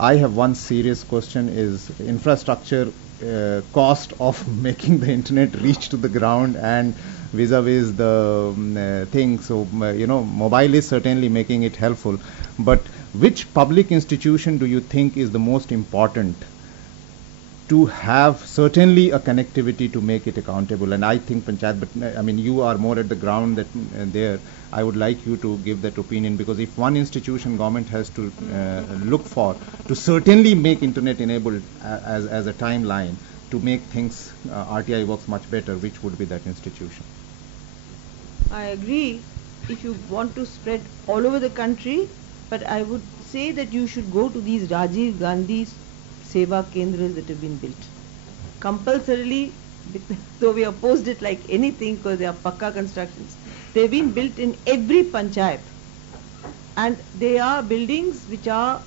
I have one serious question: is infrastructure cost of making the internet reach to the ground and vis-a-vis the thing. So, mobile is certainly making it helpful, but which public institution do you think is the most important to have certainly a connectivity to make it accountable? And I think Panchayat, but I mean, you are more at the ground that there. I would like you to give that opinion, because if one institution government has to look for to certainly make internet enabled as a timeline to make things RTI works much better, which would be that institution? I agree if you want to spread all over the country, but I would say that you should go to these Rajiv Gandhi Seva Kendras that have been built. Compulsorily, though we opposed it like anything because they are pakka constructions, they've been built in every panchayat. And they are buildings which are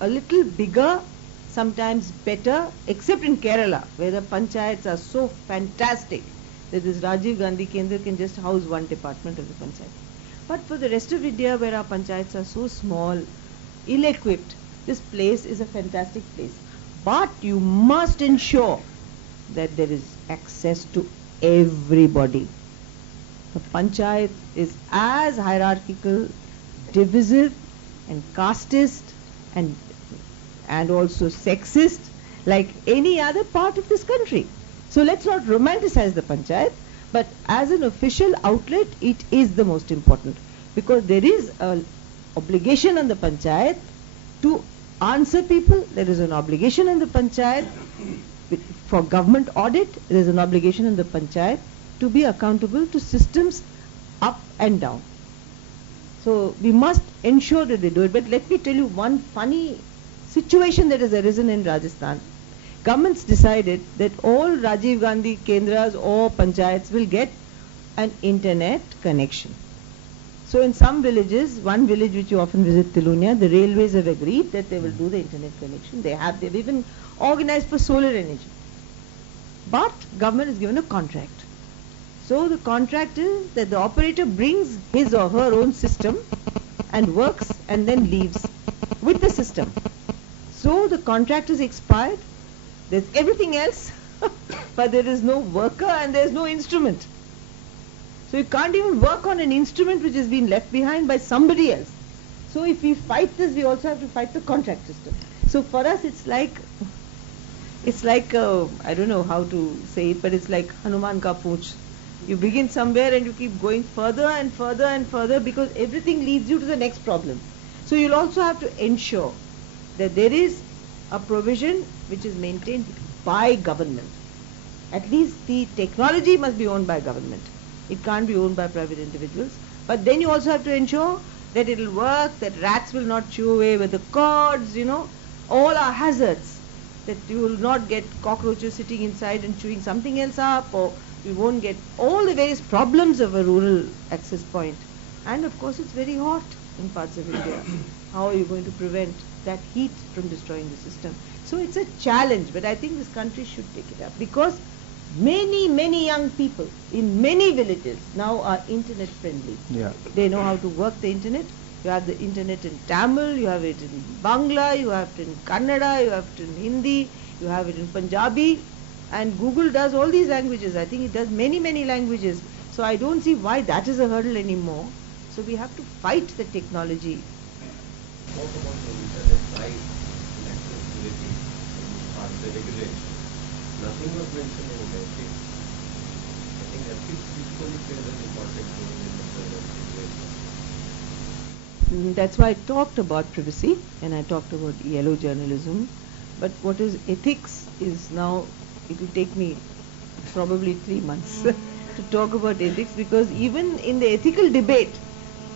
a little bigger, sometimes better, except in Kerala, where the panchayats are so fantastic that this Rajiv Gandhi Kendra can just house one department of the panchayat. But for the rest of India, where our panchayats are so small, ill-equipped, this place is a fantastic place. But you must ensure that there is access to everybody. The panchayat is as hierarchical, divisive and casteist and also sexist like any other part of this country. So let's not romanticize the panchayat, but as an official outlet, it is the most important, because there is an obligation on the panchayat to answer people. There is an obligation on the panchayat for government audit. There is an obligation on the panchayat to be accountable to systems up and down. So we must ensure that they do it. But let me tell you one funny situation that has arisen in Rajasthan. Governments decided that all Rajiv Gandhi Kendras or panchayats will get an internet connection. So in some villages, one village which you often visit, Tilunia, the railways have agreed that they will do the internet connection. They've even organized for solar energy. But government is given a contract. So the contract is that the operator brings his or her own system and works and then leaves with the system. So the contract is expired. There's everything else, but there is no worker and there's no instrument. So you can't even work on an instrument which has been left behind by somebody else. So if we fight this, we also have to fight the contract system. So for us, it's like I don't know how to say it, but it's like Hanuman ka pooch. You begin somewhere and you keep going further and further and further, because everything leads you to the next problem. So you'll also have to ensure that there is a provision which is maintained by government. At least the technology must be owned by government. It can't be owned by private individuals. But then you also have to ensure that it will work, that rats will not chew away with the cords, all are hazards. That you will not get cockroaches sitting inside and chewing something else up, or you won't get all the various problems of a rural access point. And of course it's very hot in parts of India. How are you going to prevent that heat from destroying the system? So it's a challenge, but I think this country should take it up, because many young people in many villages now are internet friendly. Yeah. They know how to work the internet. You have the internet in Tamil, you have it in Bangla, you have it in Kannada, you have it in Hindi, you have it in Punjabi, and Google does all these languages. I think it does many languages. So I don't see why that is a hurdle anymore. So we have to fight the technology. What about the internet price and accessibility as the regulation? Nothing was mentioned about ethics. I think ethics equally plays an important role in the regulation. That's why I talked about privacy and I talked about yellow journalism. But what is ethics is now, it will take me probably 3 months to talk about ethics, because even in the ethical debate,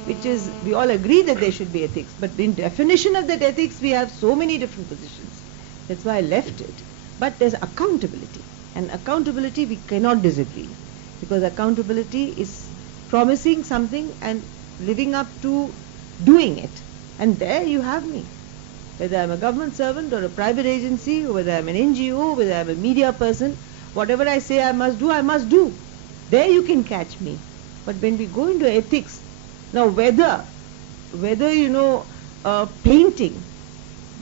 which is, we all agree that there should be ethics, but in definition of that ethics we have so many different positions. That's why I left it. But there's accountability, and accountability we cannot disagree, because accountability is promising something and living up to doing it. And there you have me, whether I'm a government servant or a private agency, or whether I'm an NGO, whether I'm a media person, whatever I say I must do, I must do. There you can catch me. But when we go into ethics, now whether painting,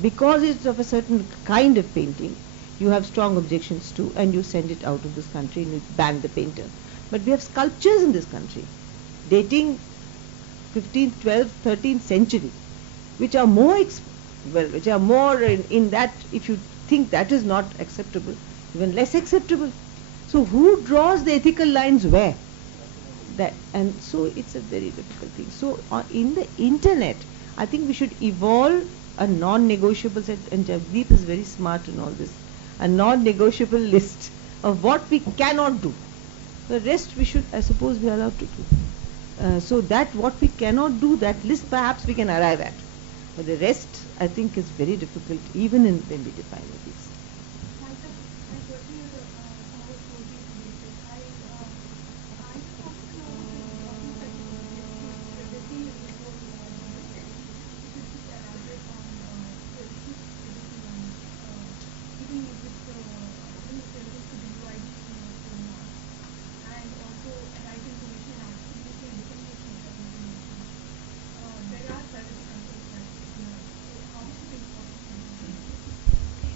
because it's of a certain kind of painting, you have strong objections to, and you send it out of this country and you ban the painter. But we have sculptures in this country dating 15th, 12th, 13th century, which are more, which are more in that, if you think that is not acceptable, even less acceptable. So who draws the ethical lines where? That, and so it's a very difficult thing. So in the internet, I think we should evolve a non-negotiable set, and Jagdeep is very smart in all this, a non-negotiable list of what we cannot do. The rest we should, I suppose, be allowed to do. So that what we cannot do, that list perhaps we can arrive at. But the rest, I think, is very difficult, even when we define these.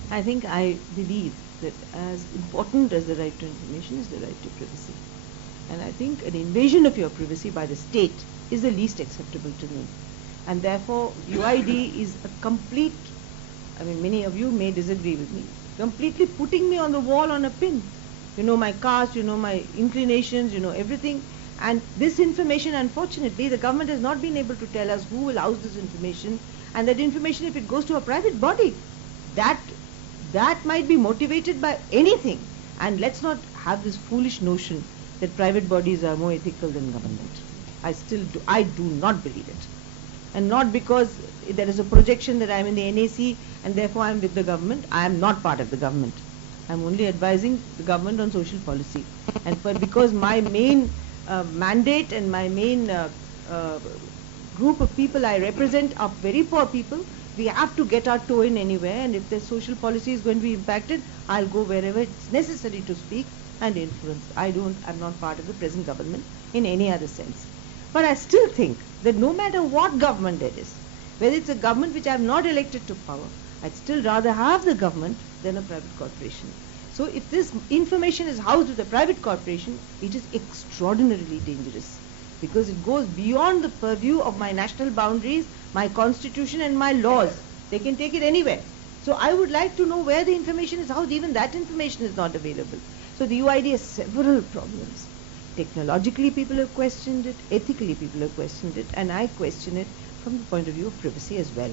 I think I believe that as important as the right to information is the right to privacy. And I think an invasion of your privacy by the state is the least acceptable to me. And therefore, UID is a complete, I mean, many of you may disagree with me, completely putting me on the wall on a pin. You know my caste, you know my inclinations, you know everything. And this information, unfortunately, the government has not been able to tell us who will house this information. And that information, if it goes to a private body, that might be motivated by anything. And let's not have this foolish notion that private bodies are more ethical than government. I do not believe it. And not because there is a projection that I am in the NAC and therefore I am with the government. I am not part of the government. I am only advising the government on social policy. And because my main mandate and my main group of people I represent are very poor people, we have to get our toe in anywhere, and if the social policy is going to be impacted, I'll go wherever it's necessary to speak and influence. I'm not part of the present government in any other sense. But I still think that no matter what government there is, whether it's a government which I'm not elected to power, I'd still rather have the government than a private corporation. So if this information is housed with a private corporation, it is extraordinarily dangerous, because it goes beyond the purview of my national boundaries, my constitution and my laws. They can take it anywhere. So I would like to know where the information is housed. Even that information is not available. So the UID has several problems. Technologically people have questioned it, ethically people have questioned it, and I question it from the point of view of privacy as well.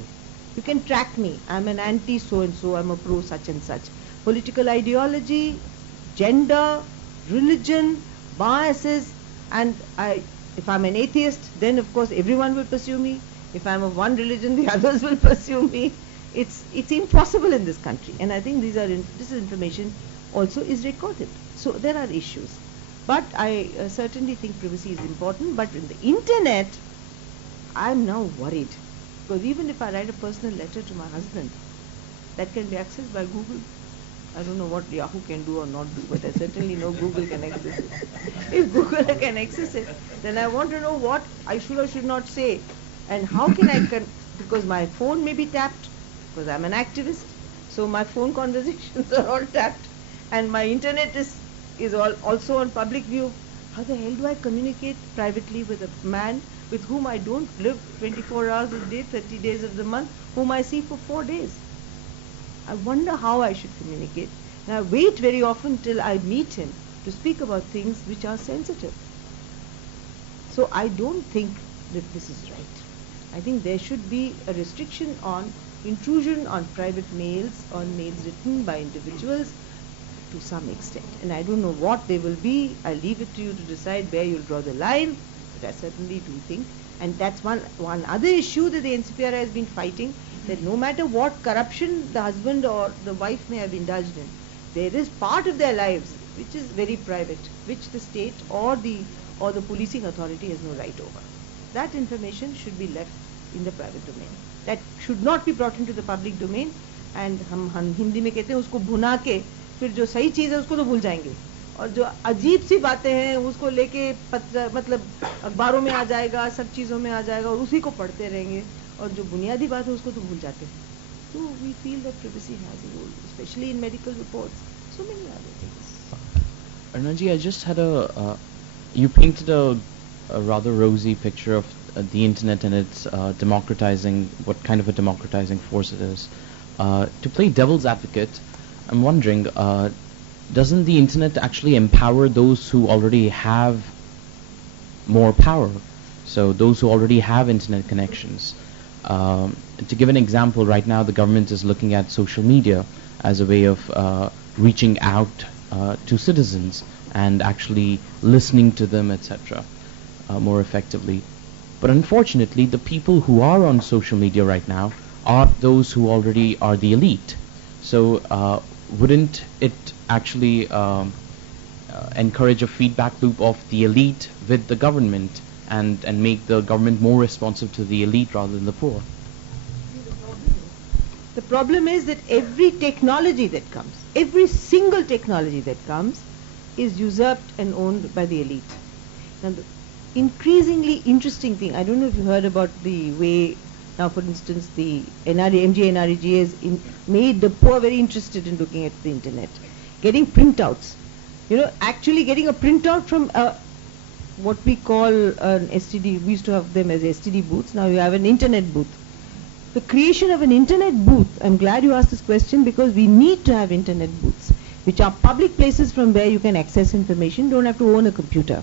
You can track me. I'm an anti so-and-so, I'm a pro such and such. Political ideology, gender, religion, biases, and if I'm an atheist, then of course everyone will pursue me. If I'm of one religion, the others will pursue me. It's impossible in this country. And I think this information also is recorded. So there are issues. But I certainly think privacy is important. But in the internet, I'm now worried. Because even if I write a personal letter to my husband, that can be accessed by Google. I don't know what Yahoo can do or not do, but I certainly know Google can access it. If Google can access it, then I want to know what I should or should not say. And how can I, because my phone may be tapped, because I'm an activist, so my phone conversations are all tapped, and my internet is also on public view. How the hell do I communicate privately with a man with whom I don't live 24 hours a day, 30 days of the month, whom I see for 4 days? I wonder how I should communicate. And I wait very often till I meet him to speak about things which are sensitive. So I don't think that this is right. I think there should be a restriction on intrusion on private mails, on mails written by individuals to some extent. And I don't know what they will be. I'll leave it to you to decide where you'll draw the line. But I certainly do think. And that's one other issue that the NCPR has been fighting, that no matter what corruption the husband or the wife may have indulged in, there is part of their lives which is very private, which the state or the policing authority has no right over. That information should be left in the private domain. That should not be brought into the public domain. And हम हिंदी में कहते हैं उसको भुना के फिर जो सही चीज़ है उसको तो भूल जाएंगे, और जो अजीब सी बातें हैं उसको लेके मतलब अखबारों में आ जाएगा, सब चीज़ों में आ जाएगा और उसी को पढ़ते रहेंगे और जो बुनियादी बात है उसको तो भूल जाते हैं. So we feel that privacy has a role, especially in medical reports. So many other things. Arnaji, I just had you painted a rather rosy picture of the internet and its democratizing, what kind of a democratizing force it is. To play devil's advocate, I'm wondering, doesn't the internet actually empower those who already have more power? So those who already have internet connections. To give an example, right now the government is looking at social media as a way of reaching out to citizens and actually listening to them, etc., more effectively. But unfortunately, the people who are on social media right now are those who already are the elite. So wouldn't it actually encourage a feedback loop of the elite with the government and make the government more responsive to the elite rather than the poor? The problem is that every technology that comes, every single technology that comes, is usurped and owned by the elite. Now, the increasingly interesting thing, I don't know if you heard about the way now, for instance, the MJ-NREGA has made the poor very interested in looking at the internet, getting printouts. You know, actually getting a printout from what we call an STD. We used to have them as STD booths. Now you have an internet booth. The creation of an internet booth, I'm glad you asked this question, because we need to have internet booths, which are public places from where you can access information, don't have to own a computer.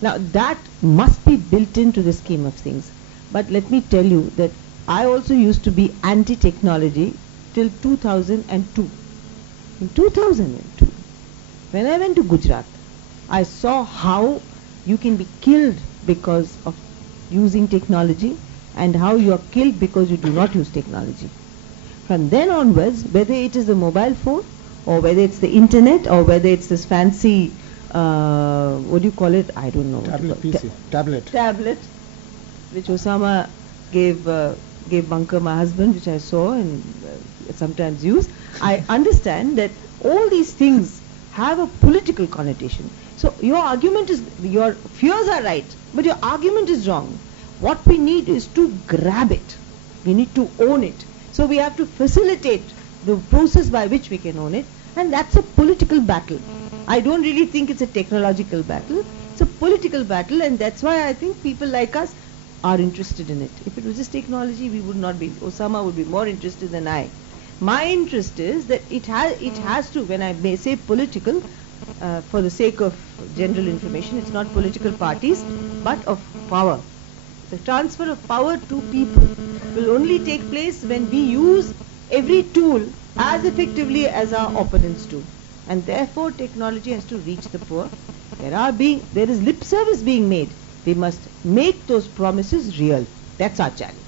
Now that must be built into the scheme of things. But let me tell you that I also used to be anti-technology till 2002. In 2002, when I went to Gujarat, I saw how you can be killed because of using technology and how you are killed because you do not use technology. From then onwards, whether it is the mobile phone or whether it's the internet or whether it's this fancy, what do you call it? I don't know. Tablet PC. Tablet, which Osama gave Bunker, my husband, which I saw and sometimes use. I understand that all these things have a political connotation. So your argument is, your fears are right, but your argument is wrong. What we need is to grab it. We need to own it. So we have to facilitate the process by which we can own it, and that's a political battle. I don't really think it's a technological battle. It's a political battle, and that's why I think people like us are interested in it. If it was just technology, we would not be. Osama would be more interested than I. My interest is that it has to, when I may say political, for the sake of general information, it's not political parties, but of power. The transfer of power to people will only take place when we use every tool as effectively as our opponents do. And therefore technology has to reach the poor. There is lip service being made. We must make those promises real. That's our challenge.